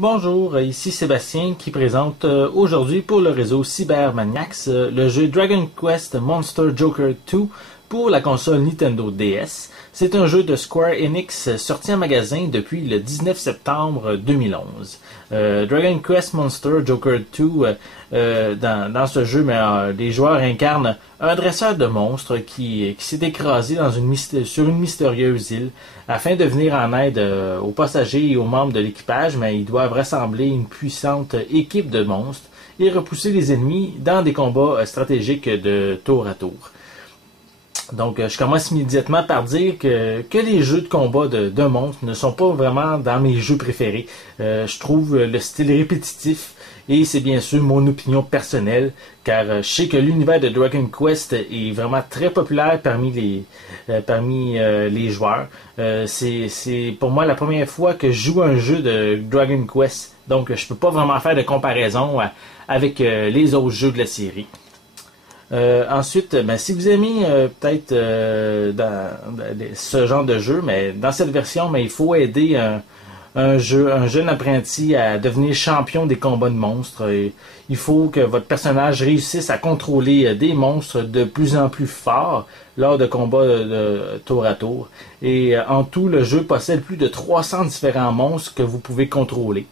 Bonjour, ici Sébastien qui présente aujourd'hui pour le réseau Cybermaniacs le jeu Dragon Quest Monster Joker 2 pour la console Nintendo DS. C'est un jeu de Square Enix sorti en magasin depuis le 19 septembre 2011. Dragon Quest Monster Joker 2, dans ce jeu, les joueurs incarnent un dresseur de monstres qui s'est écrasé sur une mystérieuse île. Afin de venir en aide aux passagers et aux membres de l'équipage, mais ils doivent rassembler une puissante équipe de monstres et repousser les ennemis dans des combats stratégiques de tour à tour. Donc, je commence immédiatement par dire que les jeux de combat de monstres ne sont pas vraiment dans mes jeux préférés. Je trouve le style répétitif et c'est bien sûr mon opinion personnelle, car je sais que l'univers de Dragon Quest est vraiment très populaire parmi les joueurs. C'est pour moi la première fois que je joue un jeu de Dragon Quest, donc je peux pas vraiment faire de comparaison avec les autres jeux de la série. Ensuite, si vous aimez peut-être ce genre de jeu, mais dans cette version, il faut aider un jeune apprenti à devenir champion des combats de monstres. Et il faut que votre personnage réussisse à contrôler des monstres de plus en plus forts lors de combats de tour à tour. Et en tout, le jeu possède plus de 300 différents monstres que vous pouvez contrôler.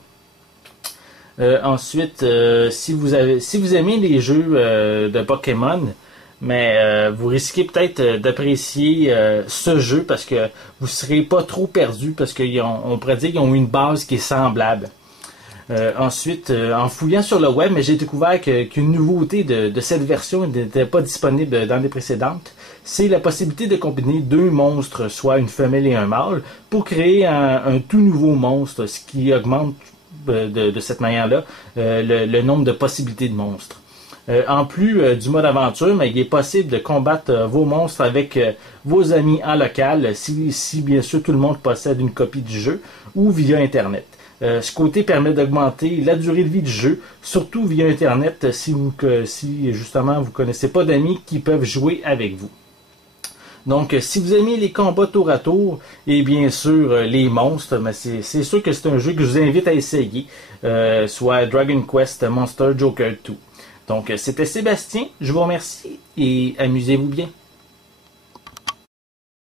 Ensuite, si vous aimez les jeux de Pokémon, vous risquez peut-être d'apprécier ce jeu parce que vous ne serez pas trop perdu parce qu'on pourrait dire qu'ils ont une base qui est semblable. Ensuite, en fouillant sur le web, j'ai découvert qu'une nouveauté de cette version n'était pas disponible dans les précédentes. C'est la possibilité de combiner deux monstres, soit une femelle et un mâle, pour créer un tout nouveau monstre, ce qui augmente de cette manière-là le nombre de possibilités de monstres. En plus du mode aventure, il est possible de combattre vos monstres avec vos amis en local, si bien sûr tout le monde possède une copie du jeu, ou via Internet. Ce côté permet d'augmenter la durée de vie du jeu, surtout via Internet si justement vous ne connaissez pas d'amis qui peuvent jouer avec vous. Donc, si vous aimez les combats tour à tour et bien sûr les monstres, c'est sûr que c'est un jeu que je vous invite à essayer, soit Dragon Quest Monster Joker 2. Donc, c'était Sébastien, je vous remercie et amusez-vous bien.